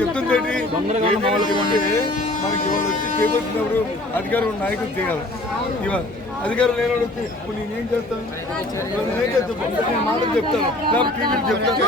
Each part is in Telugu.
చెప్తుందేంటి మనకి ఇవాళ వచ్చి చేపట్టినప్పుడు అధికారులు నాయకులు చేయాలి. ఇవాళ అధికారులు నేను వచ్చి నేనేం చేస్తాను, నేనేం చేస్తాను, నేను మాటలు చెప్తాను, లేకపోతే టీవీలు చెప్తాను.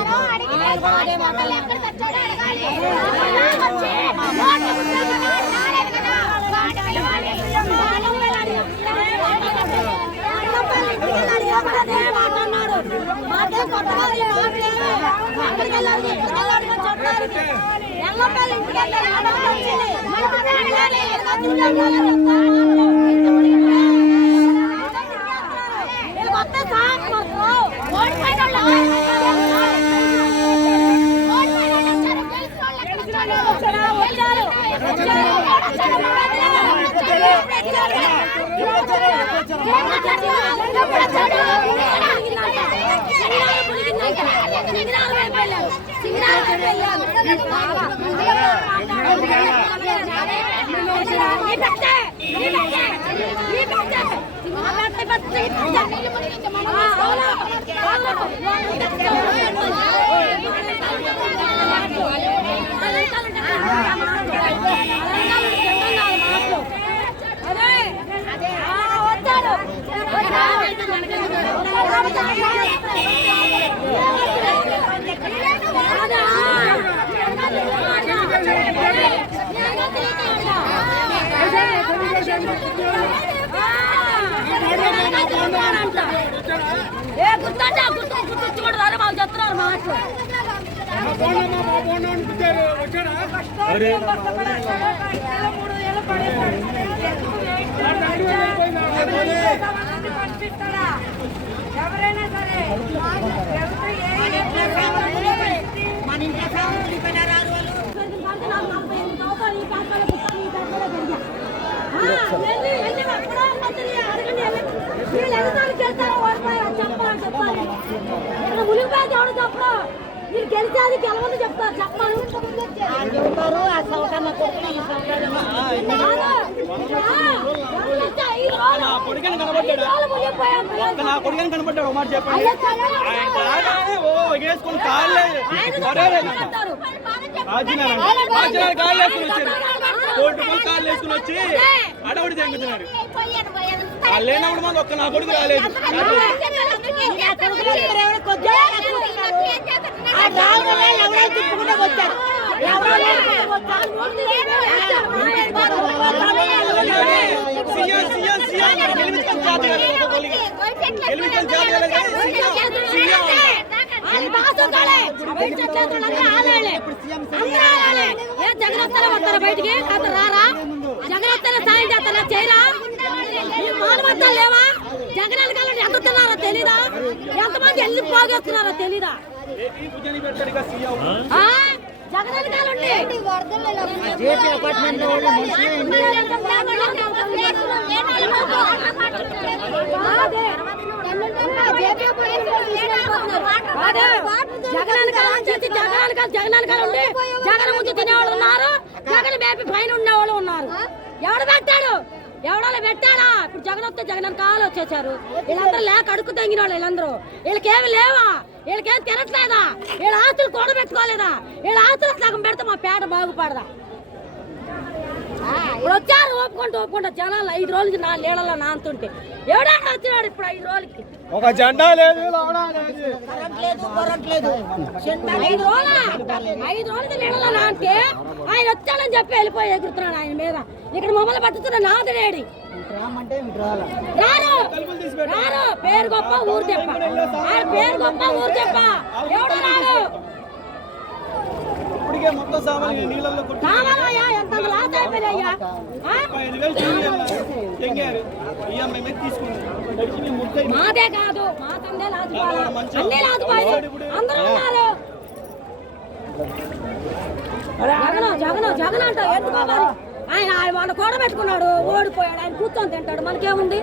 గుర్తుంచుకుంటారు మాకు చెప్తున్నారు మాటలు. ఎవరైనా సరే మన ఇంట్లో మునిగిపోయి ఎవడు చెప్పరు, మీరు గెలిచేది గెలవని చెప్తారు. చెప్పాలి నా కొడుకుని కనబడ్డాడు ఒక మాట చెప్పండి. వేసుకొని కాళ్ళు కాళ్ళు వేసుకుని వచ్చి అడవుడి తెంగుతున్నారు. వాళ్ళు లేనప్పుడు మాకు ఒక్క నా కొడుకు రాలేదు. బయటికి రారా, జగన్ సాయం చేస్తారా, చేయరా? మానవత్తాలు లేవా? జగన్ వెళ్ళి ఎంత తిన్నారో తెలీదా? ఎంతమంది వెళ్ళి పోగేస్తున్నారో తెలీదా? జగన్ ఉండి జగన్ ముందు తినేవాళ్ళు ఉన్నారు, జగన్ మేపి పైన ఉండేవాళ్ళు ఉన్నారు. ఎవడు పెట్టాడు? ఎవడో పెట్టాడా? ఇప్పుడు జగన్ వస్తే జగన్ కాలు వచ్చేసారు. వీళ్ళందరూ లేక అడుగు తెంగిన వాళ్ళు వీళ్ళందరూ. వీళ్ళకేమి లేవా? వీళ్ళకేమి తినట్లేదా? వీళ్ళ ఆస్తులు కూడబెట్టుకోలేదా? వీళ్ళ ఆస్తులు సగం పెడితే మా పేట బాగుపడదా? ఇప్పుడు వచ్చారు ఒప్పుకుంటా జనాలు 5 రోజులకి నా నీళ్ళలో నాంతుంటే ఎవడన్నా వచ్చినాడు ఇప్పుడు 5 రోజులకి ఒక జెండా లేదు, 5 రోజులకి నీళ్ళలో నాంటే ఆయన వచ్చాడని చెప్పి వెళ్ళిపోయి ఎగురుతున్నాడు ఆయన మీద. ఇక్కడ మమ్మల్ని పట్టుతున్న నాదుడేడి రారు రారు. పేరు గొప్ప ఊరు చెప్ప, పేరు గొప్ప ఊరు చెప్ప, ఎవడు రారు. ఎంత లాస్ అయిపోయాయ్యా. మాదే కాదు, మా తండ్రి లాదుకోవాలి, అన్నీ లాదుకోవాలి, అందరూ ఉన్నారు. జగన్ జగన్ జగన్ అంట ఎత్తుకోవాలి. ఆయన మొన్న కూడబెట్టుకున్నాడు, ఓడిపోయాడు. ఆయన కూర్చొని తింటాడు, మనకేముంది?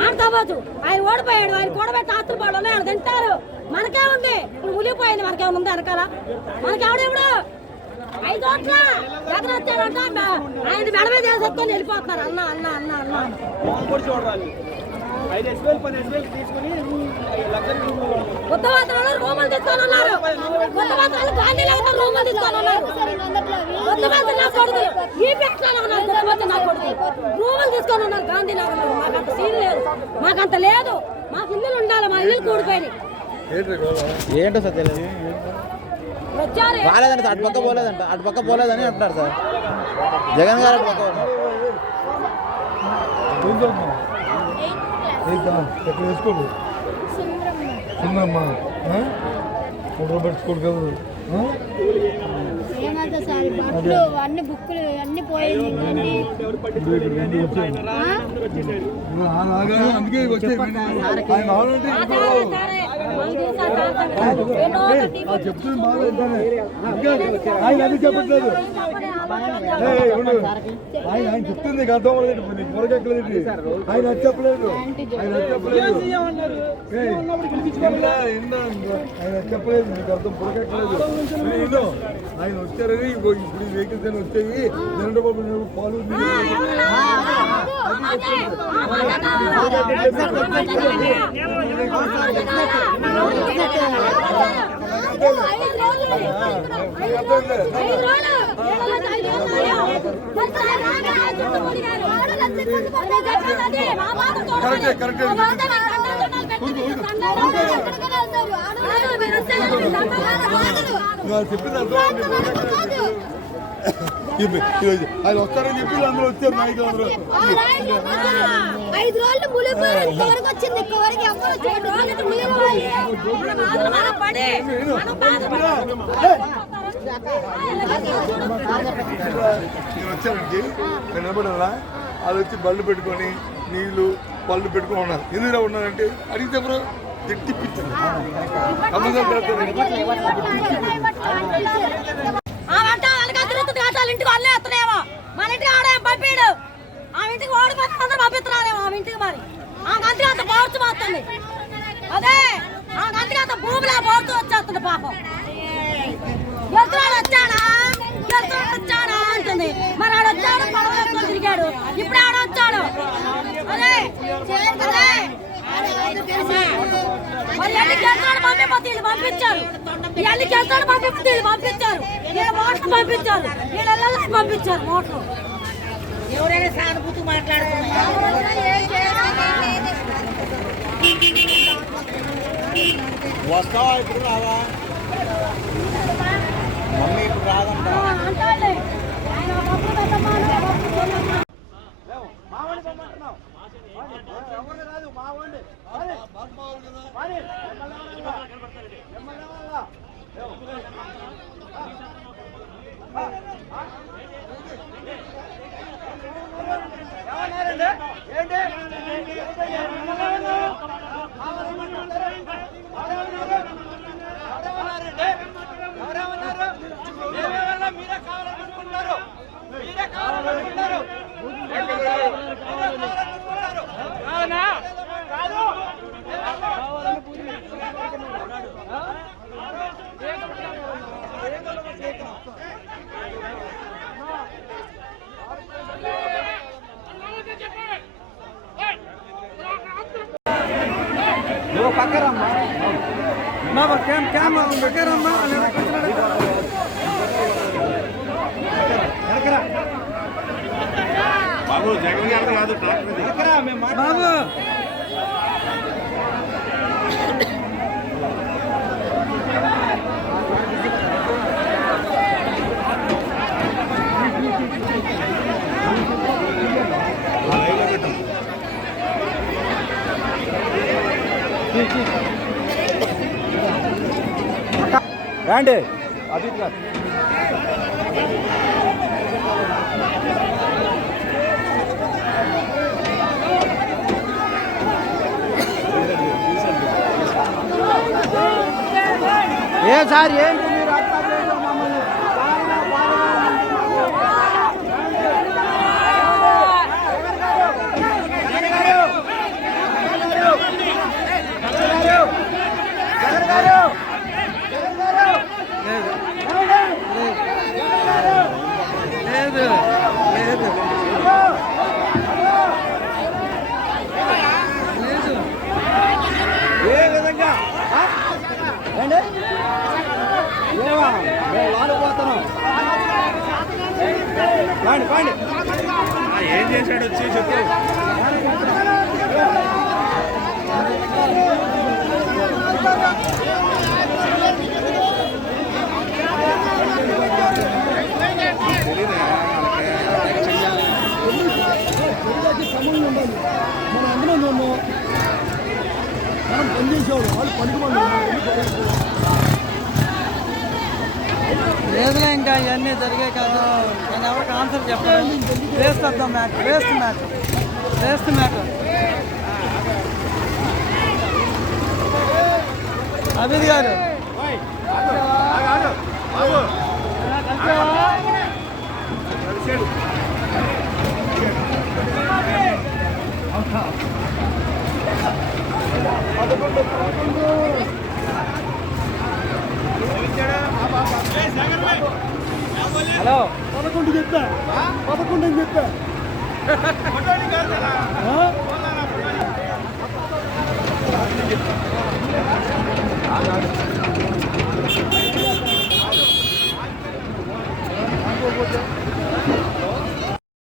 మాట్లాడవచ్చు. ఆయన ఓడిపోయాడు, ఆయన కూడబెట్టి ఆస్తులు ఆయన తింటారు, మనకేముంది? ఇప్పుడు మునిగిపోయింది, మనకేమైనా ఉంది వెనకాల? మనకెవడెప్పుడు 5 ఓట్ల జగన్ వచ్చాడంట, ఆయన మెడమే చేసేసుకొని వెళ్ళిపోతున్నారు. అన్న అన్న అన్న అన్న కొత్తవాళ్ళు రూములు తీసుకొని ఉన్నారు, కొత్తవాళ్ళు గాంధీలో రూములు తీసుకొని ఉన్నారు, కొత్తవాళ్ళు నా కొడుకు ఈ పెట్టలో ఉన్నారు, కొత్తవాళ్ళు నా కొడుకు రూములు తీసుకొని ఉన్నారు గాంధీనగర్. మాకంత సీన్ లేదు, మాకంత లేదు. మాకు ఇల్లులు ఉండాలి, మా ఇల్లు కూడిపోయినాయి. ఏంటో సార్ తెలియదు, వచ్చారు రాలేదంట, అటు పక్క పోలేదని అంటున్నారు సార్. జగన్ గారు అటు పక్క ఎక్కడ వేసుకోండి సుందరమ్మా పెట్టుకోడు కదా. ఏమవుతుంది సార్, బట్టలు అన్ని బుక్కులు అన్ని పోయింది. అందుకే వచ్చాయి ఆయన ఆల్రెడీ చెప్తుంది బాగా. ఆయన అది చెప్పట్లేదు, ఆయన చెప్తుంది అర్థం అవ్వలేదు, పొరకెక్కలేదు. ఆయన అది చెప్పలేదు, ఆయన అది చెప్పలేదు, ఆయన చెప్పలేదు, నీకు అర్థం పొరకెక్కలేదు. ఆయన వచ్చారని ఇప్పుడు వెహికల్స్ అని వచ్చాయి, చంద్రబాబు పాలు చెప్పింది అర్థం. ఆయన వస్తారని చెప్పి అందరూ వచ్చారు, నాయకులు అందరూ. 5 రోజులు ములిపోయి వచ్చింది, నేను వచ్చానండి, నేను నిలబడాలా, వాళ్ళు వచ్చి బళ్ళు పెట్టుకొని నీళ్లు పళ్ళు పెట్టుకొని ఉన్నారు. ఎందుకు ఉన్నారంటే అడిగితే బ్రో తిట్టిప్పించారు. ఇంటికి అల్లే వస్తున్నాయేమో, మన ఇంటికి ఆడేం పంపిడు, ఆ ఇంటికి ఓడిపోతే అందరూ పంపిస్తున్నారేమో ఆ ఇంటికి. మరి ఆ గంటకి అంత పోర్చు పోతుంది, అదే ఆ గంటకి అంత భూమిలో పోర్చు వచ్చేస్తుంది పాపం. గెలుతున్నాడు వచ్చాడా అంటుంది. మరి ఆడ వచ్చాడు, పడవ తిరిగాడు, ఇప్పుడు ఆడ వచ్చాడు. అదే అదే మరి ఎన్ని గెలుతాడు పంపిపోతే వీళ్ళు పంపించారు, ఎన్ని గెలుతాడు పంపిపోతే వీళ్ళు పంపించారు, వీళ్ళ మోటార్లు పంపించారు, వీళ్ళ పంపించారు మోటార్లు. ఎవరైనా సానుభూతి మాట్లాడుతున్నారు. వస్తావా ఇప్పుడు రావా మమ్మీ ఇప్పుడు రాదంట. అంటే బాబు జగన్ గారు కాదు బాబు. రండి అది ఏ సార్ ఏంటి మీరు ఏం చేశాడు వచ్చి చెప్పు. సంబంధం ఉండాలి. మనం అందరం ఉన్నాము, మనం పనిచేసేవాడు, వాళ్ళు పనికి లేదులే ఇంకా ఇవన్నీ జరిగే కాదు. నేను ఎవరికి ఆన్సర్ చెప్పాను. వేస్ట్ వద్దాం matter, waste matter, waste matter. Abid గారు హలో 11 చెప్పా 11 అని చెప్పా